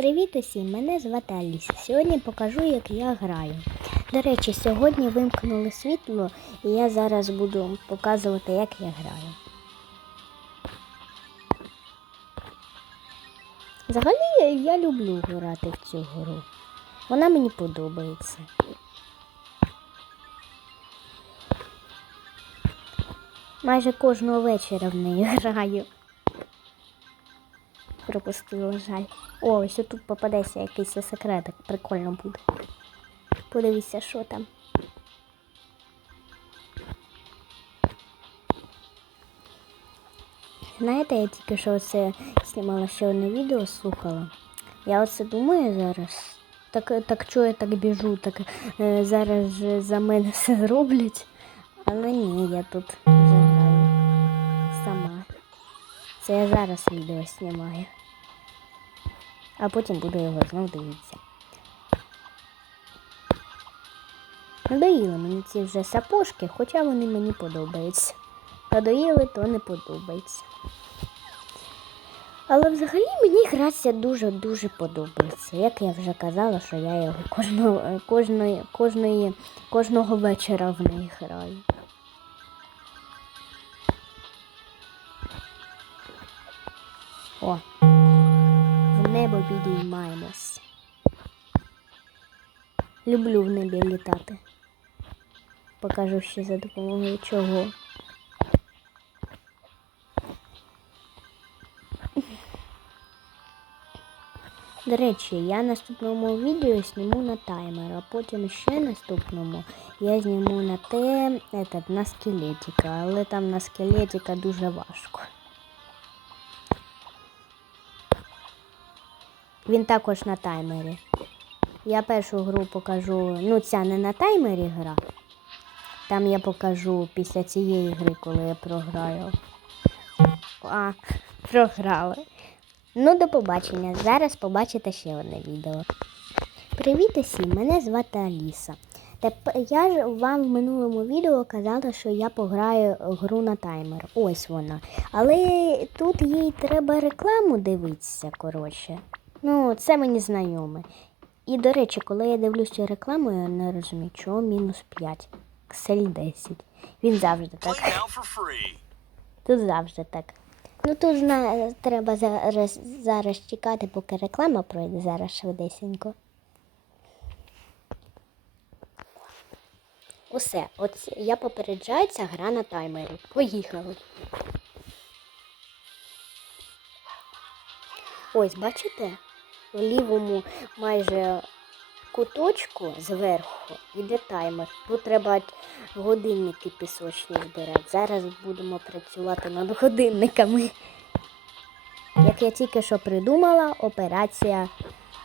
Привіт усім! Мене звати Аліса. Сьогодні покажу, як я граю. До речі, сьогодні вимкнули світло, і я зараз буду показувати, як я граю. Взагалі я люблю грати в цю гру. Вона мені подобається. Майже кожного вечора в неї граю. Пропустила жаль. О, ось тут попадеться якийсь секретик. Прикольно буде. Подивіться, що там. Знаєте, я тільки що це знімала ще одне відео, слухала. Я оце думаю зараз. Так, так чого я так біжу, так е, зараз же за мене все зроблять. Але ні, я тут вже граю сама. Це я зараз відео знімаю. А потім буду його знов дивитися. Надоїли мені ці вже сапожки, хоча вони мені подобаються. Надоїли, то не подобається. Але взагалі мені гратися дуже-дуже подобається. Як я вже казала, що я його кожного, кожної, кожної, кожного вечора в неї граю. О, в небо підіймаємось. Люблю в небі літати. Покажу ще за допомогою чого. До речі, я наступному відео зніму на таймер, а потім ще наступному я зніму на те, этот, на скелетика, але там на скелетика дуже важко. Він також на таймері. Я першу гру покажу, ну ця не на таймері гра. Там я покажу після цієї гри, коли я програю. А, програли. Ну, до побачення. Зараз побачите ще одне відео. Привіт усім! Мене звати Аліса. Теп- Я ж вам в минулому відео казала, що я пограю гру на таймер. Ось вона. Але тут їй треба рекламу дивитися, коротше. Ну, це мені знайоме. І, до речі, коли я дивлюся рекламу, я не розумію, чого мінус 5. Ксель 10. Він завжди так. Тут завжди так. Ну тут зна... треба зараз, зараз чекати, поки реклама пройде зараз швидесенько. Усе, от я попереджаю, ця гра на таймері. Поїхали. Ось, бачите? В лівому майже куточку зверху йде таймер. Тут треба годинники пісочні збирати. Зараз будемо працювати над годинниками. Як я тільки що придумала, операція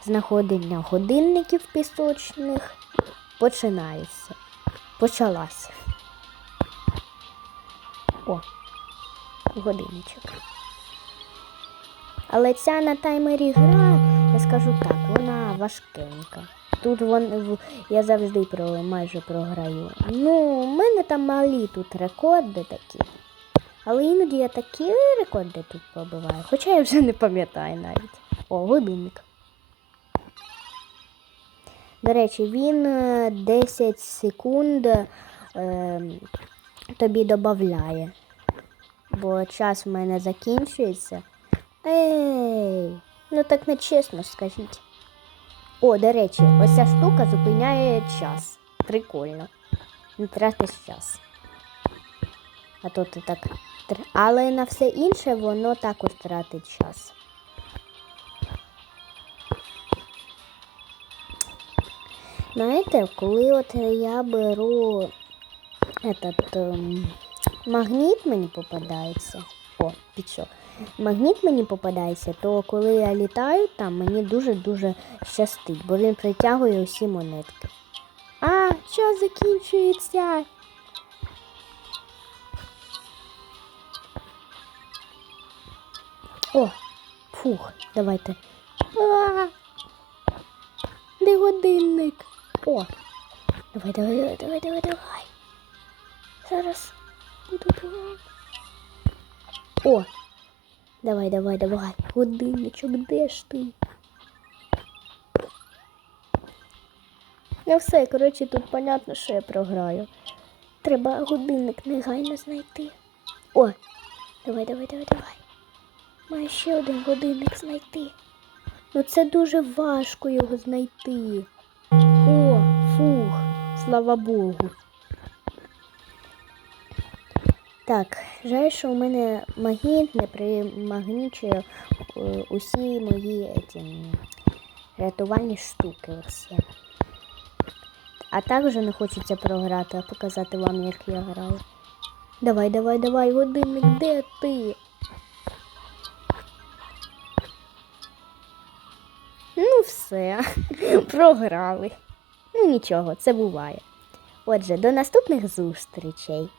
знаходення годинників пісочних починається. Почалася. О, годинничок. Але ця на таймері гра, я скажу так, вона важкенька. Тут вон, я завжди про, майже програю. Ну, в мене там малі тут рекорди такі. Але іноді я такі рекорди тут побиваю. Хоча я вже не пам'ятаю навіть. О, годинник. До речі, він е, 10 секунд е, тобі додає. Бо час в мене закінчується. Ей, ну так не чесно, скажіть. О, до речі, ось ця штука зупиняє час. Прикольно. Не тратиш час. А то ти так. Але на все інше воно також тратить час. Знаєте, коли от я беру этот, ем, магніт мені попадається. О, пічок. Магніт мені попадається, то коли я літаю там, мені дуже-дуже щастить, бо він притягує усі монетки. А, час закінчується. О, фух, давайте. А, де годинник? О, давай, давай, давай, давай, давай, давай. Зараз. О! Давай, давай, давай. Годинничок, де ж ти? Ну все, коротше, тут понятно, що я програю. Треба годинник негайно знайти. О! Давай, давай, давай, давай. Маю ще один годинник знайти. Ну це дуже важко його знайти. О, фух, слава Богу. Так, жаль, що у мене магніт не примагнічує е, усі мої м, рятувальні штуки. Всі. А так вже не хочеться програти, а показати вам, як я граю. Давай, давай, давай, годинник, де ти? Ну, все, програли. Ну нічого, це буває. Отже, до наступних зустрічей.